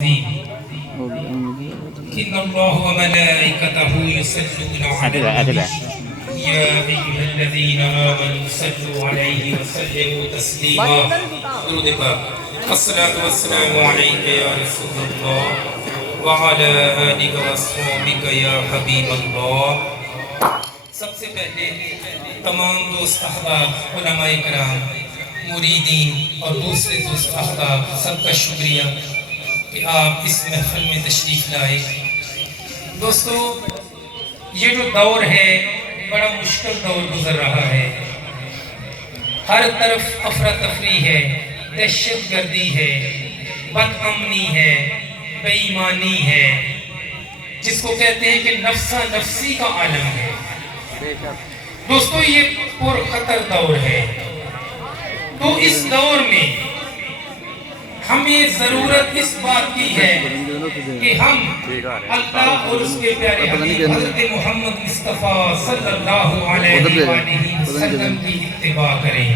إن الله وملائكته يصلون على النبي يا أيها الذين آمنوا صلوا عليه وسلموا تسليما. الصلاة والسلام عليك يا رسول الله وعلى آلك وأصحابك يا حبيب الله. سب سے پہلے تمام دوست احباب علماء کرام مریدین اور دوسرے دوست احباب سب کا شکریہ کہ آپ اس محفل میں تشریف لائے. دوستو یہ جو دور ہے بڑا مشکل دور گزر رہا ہے. ہر طرف افراتفری ہے، دہشت گردی ہے، بد امنی ہے، بے ایمانی ہے، جس کو کہتے ہیں کہ نفسا نفسی کا عالم ہے. دوستو یہ پر خطر دور ہے. تو اس دور میں ہمیں ضرورت اس بات کی ہے کہ ہم اللہ اور اس کے پیارے حبیب حضرت محمد مصطفیٰ صلی اللہ علیہ وآلہ وسلم کی اتباع کریں.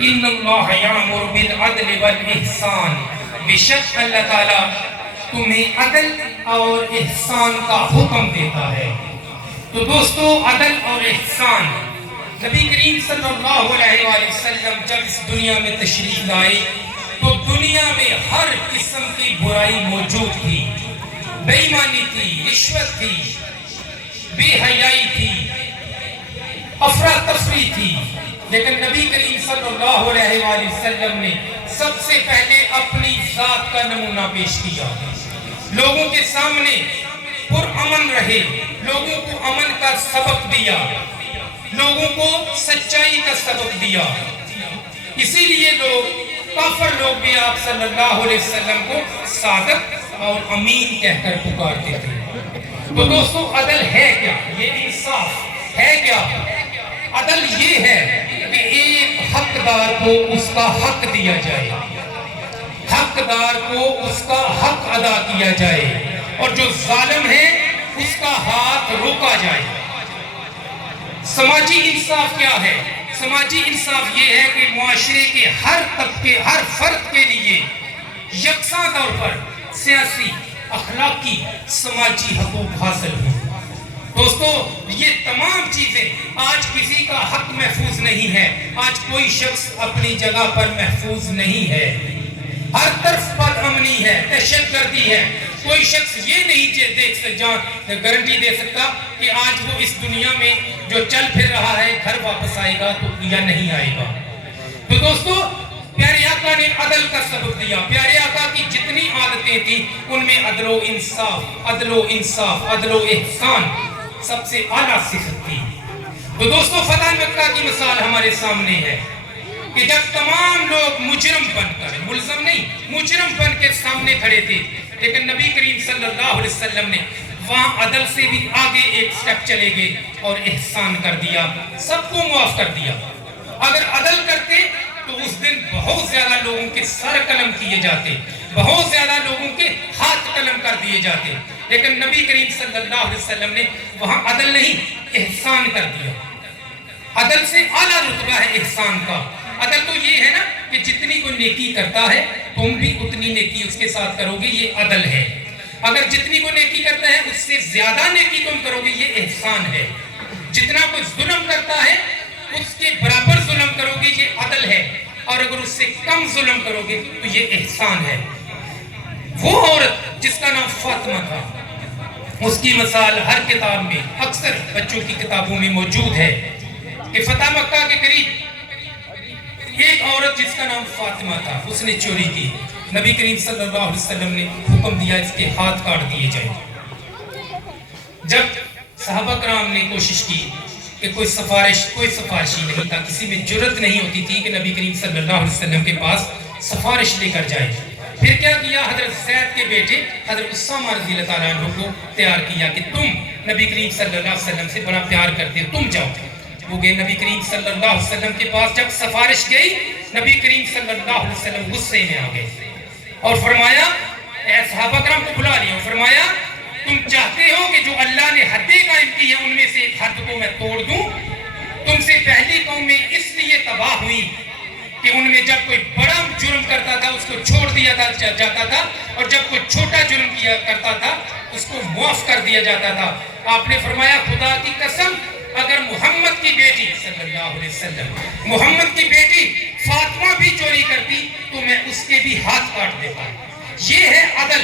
ان اللہ یامر بالعدل والاحسان، بے شک اللہ تعالیٰ تمہیں عدل اور احسان کا حکم دیتا ہے. تو دوستو عدل اور احسان، نبی کریم صلی اللہ علیہ وآلہ وسلم جب اس دنیا میں تشریف لائے تو دنیا میں ہر قسم کی برائی موجود تھی. بے ایمانی تھی، رشوت تھی، بے حیائی تھی، افراتفری تھی. لیکن نبی کریم صلی اللہ علیہ وآلہ وسلم نے سب سے پہلے اپنی ذات کا نمونہ پیش کیا. لوگوں کے سامنے پرامن رہے، لوگوں کو امن کا سبق دیا، لوگوں کو سچائی کا سبق دیا. اسی لیے کافر لوگ بھی آپ صلی اللہ علیہ وسلم کو صادق اور امین کہہ کر پکارتے تھے. تو دوستو عدل ہے کیا؟ یہ انصاف ہے کیا؟ عدل یہ ہے کہ ایک حقدار کو اس کا حق دیا جائے، حقدار کو اس کا حق ادا کیا جائے، اور جو ظالم ہے اس کا ہاتھ روکا جائے. سماجی انصاف کیا ہے؟ سماجی انصاف یہ ہے کہ معاشرے کے ہر طبقے، ہر فرد کے لیے یکساں طور پر سیاسی، اخلاقی، سماجی حقوق حاصل ہوں. دوستو یہ تمام چیزیں آج کسی کا حق محفوظ نہیں ہے، آج کوئی شخص اپنی جگہ پر محفوظ نہیں ہے. ہر طرف بد امنی ہے، دہشت گردی ہے. کوئی شخص یہ نہیں گارنٹی دے سکتا کہ آج وہ اس دنیا میں جو چل پھر رہا ہے گھر واپس آئے گا تو یا نہیں آئے گا. تو دوستو پیارے آقا نے عدل کا سبق دیا. پیارے آقا کی جتنی عادتیں تھیں ان میں عدل و انصاف، عدل و انصاف، عدل و احسان سب سے اعلیٰ صفت تھی. تو دوستو فتح مکہ کی مثال ہمارے سامنے ہے کہ جب تمام لوگ مجرم بن کر، ملزم نہیں، مجرم بن کے سامنے کھڑے تھے، لیکن نبی کریم صلی اللہ علیہ وسلم نے وہاں عدل سے بھی آگے ایک سٹیپ چلے گئے اور احسان کر دیا، سب کو معاف کر دیا. اگر عدل کرتے تو اس دن بہت زیادہ لوگوں کے سر قلم کیے جاتے، بہت زیادہ لوگوں کے ہاتھ قلم کر دیے جاتے. لیکن نبی کریم صلی اللہ علیہ وسلم نے وہاں عدل نہیں، احسان کر دیا. عدل سے اعلیٰ رتبہ ہے احسان کا. عدل تو یہ ہے نا کہ جتنی کوئی نیکی کرتا ہے تم بھی اتنی نیکی اس کے ساتھ کرو گے، یہ عدل ہے. اگر جتنی کوئی نیکی کرتا ہے اس سے زیادہ نیکی تم کرو گے، یہ احسان ہے. جتنا کوئی ظلم کرتا ہے اس کے برابر ظلم کرو گے، یہ عدل ہے. اور اگر اس سے کم ظلم کرو گے تو یہ احسان ہے. وہ عورت جس کا نام فاطمہ تھا، اس کی مثال ہر کتاب میں، اکثر بچوں کی کتابوں میں موجود ہے کہ فتح مکہ کے قریب ایک عورت جس کا نام فاطمہ تھا، اس نے چوری کی. نبی کریم صلی اللہ علیہ وسلم نے حکم دیا اس کے ہاتھ کاٹ دیے جائیں. جب صحابہ کرام نے کوشش کی کہ کوئی سفارشی نہیں تھا، کسی میں جرت نہیں ہوتی تھی کہ نبی کریم صلی اللہ علیہ وسلم کے پاس سفارش لے کر جائے. پھر کیا کیا؟ حضرت زید کے بیٹے حضرت اسامہ رضی اللہ تعالیٰ عنہ کو تیار کیا کہ تم نبی کریم صلی اللہ علیہ وسلم سے بڑا پیار کرتے ہو، تم جاؤ. وہ گئے نبی کریم صلی اللہ علیہ وسلم کے پاس. جب سفارش گئی نبی کریم صلی اللہ علیہ وسلم غصے میں آ گئے اور فرمایا، اے صحابہ کرام کو بلا لیا، فرمایا تم چاہتے ہو کہ جو اللہ نے حدیں قائم کی ہیں ان میں سے ایک حد کو میں توڑ دوں؟ تم سے پہلی قومیں اس لیے تباہ ہوئی کہ ان میں جب کوئی بڑا جرم کرتا تھا اس کو چھوڑ دیا جاتا تھا، اور جب کوئی چھوٹا جرم کیا کرتا تھا اس کو معاف کر دیا جاتا تھا۔ آپ نے فرمایا خدا کی قسم اگر محمد کی بیٹی صلی اللہ علیہ وسلم محمد کی بیٹی فاطمہ بھی چوری کرتی تو میں اس کے بھی ہاتھ کاٹ دیتا۔ یہ ہے عدل۔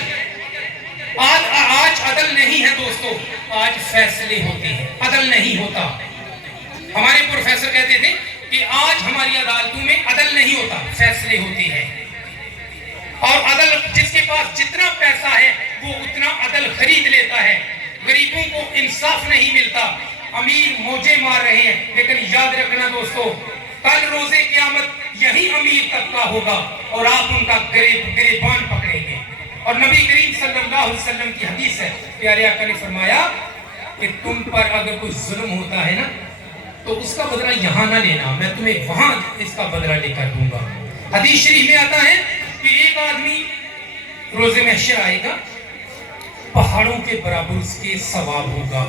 آج عدل نہیں ہے دوستو، آج فیصلے ہوتے ہیں، عدل نہیں ہوتا۔ ہمارے پروفیسر کہتے تھے کہ آج ہماری عدالتوں میں عدل نہیں ہوتا، فیصلے ہوتے ہیں۔ اور عدل جس کے پاس جتنا پیسہ ہے وہ اتنا عدل خرید لیتا ہے۔ غریبوں کو انصاف نہیں ملتا، امیر موجے مار رہے ہیں، لیکن یاد رکھنا دوستو کل روزے قیامت یہی امیر طبقہ ہوگا اور آپ ان کا گریبان پکڑیں گے۔ اور نبی کریم صلی اللہ علیہ وسلم کی حدیث ہے، پیارے آقا نے فرمایا کہ تم پر اگر کوئی ظلم ہوتا ہے نا تو اس کا بدلہ یہاں نہ لینا، میں تمہیں وہاں اس کا بدلہ لے کر دوں گا۔ حدیث شریف میں آتا ہے کہ ایک آدمی روز محشر آئے گا، پہاڑوں کے برابر اس کے ثواب ہوگا،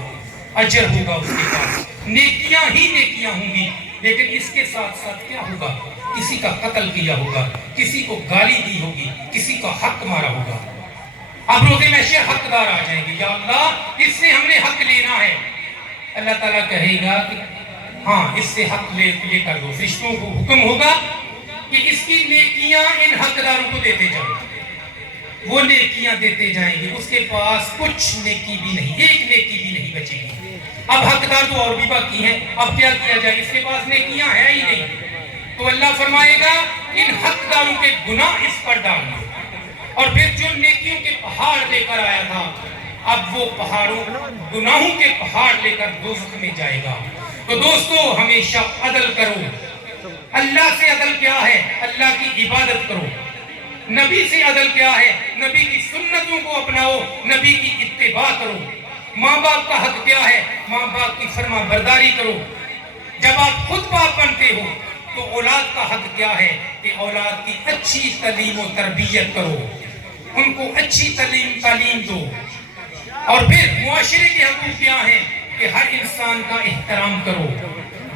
اجر ہوگا اس کے پاس، نیکیاں ہی نیکیاں ہوں گی، لیکن اس کے ساتھ ساتھ کیا ہوگا؟ کسی کا قتل کیا ہوگا، کسی کو گالی دی ہوگی، کسی کا حق مارا ہوگا۔ اب روز محشر حقدار آ جائیں گے، یا اللہ اس سے ہم نے حق لینا ہے۔ اللہ تعالیٰ کہے گا کہ ہاں اس سے حق لے کر دو۔ فرشتوں کو حکم ہوگا کہ اس کی نیکیاں ان حقداروں کو دیتے جاؤ، وہ نیکیاں دیتے جائیں گے، اس کے پاس کچھ نیکی بھی نہیں، ایک نیکی بھی نہیں بچے گی۔ اب حقدار تو اور بھی باقی ہیں، اب کیا کیا جائے؟ اس کے پاس نیکیاں ہیں ہی نہیں، تو اللہ فرمائے گا ان حقداروں کے گناہ اس پر ڈال دو، اور پھر جو نیکیوں کے پہاڑ لے کر آیا تھا اب وہ پہاڑوں گناہوں کے پہاڑ لے کر دوزخ میں جائے گا۔ تو دوستو ہمیشہ عدل کرو۔ اللہ سے عدل کیا ہے؟ اللہ کی عبادت کرو۔ نبی سے عدل کیا ہے؟ نبی کی سنتوں کو اپناؤ، نبی کی اتباع کرو۔ ماں باپ کا حق کیا ہے؟ ماں باپ کی فرما برداری کرو۔ جب آپ خود باپ بنتے ہو تو اولاد کا حق کیا ہے کہ اولاد کی اچھی تعلیم و تربیت کرو، ان کو اچھی تعلیم دو۔ اور پھر معاشرے کے حقوق کیا ہیں کہ ہر انسان کا احترام کرو،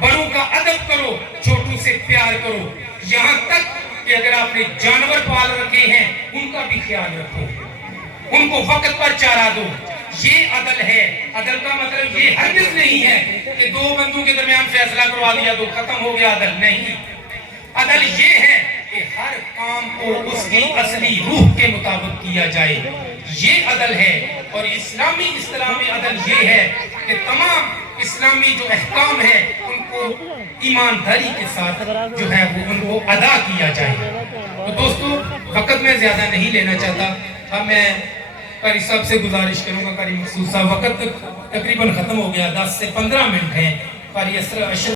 بڑوں کا ادب کرو، چھوٹوں سے پیار کرو، یہاں تک کہ اگر آپ نے جانور پال رکھے ہیں ان کا بھی خیال رکھو، ان کو وقت پر چارہ دو۔ یہ عدل ہے۔ عدل کا مطلب یہ ہرگز نہیں ہے کہ دو بندوں کے درمیان فیصلہ کروا دیا تو ختم ہو گیا عدل، نہیں۔ عدل یہ ہے کہ ہر کام کو اس کی اصلی روح کے مطابق کیا جائے، یہ عدل ہے۔ اور اسلامی اصطلاح میں عدل یہ ہے کہ تمام اسلامی جو احکام ہے ان کو ایمانداری کے ساتھ جو ہے وہ ان کو ادا کیا جائے۔ تو دوستو وقت میں زیادہ نہیں لینا چاہتا، اب میں قاری صاحب سے گزارش کروں گا، قاری مقصود صاحب وقت تقریباً ختم ہو گیا، 10 سے 15 منٹ ہیں۔ قاری اشرف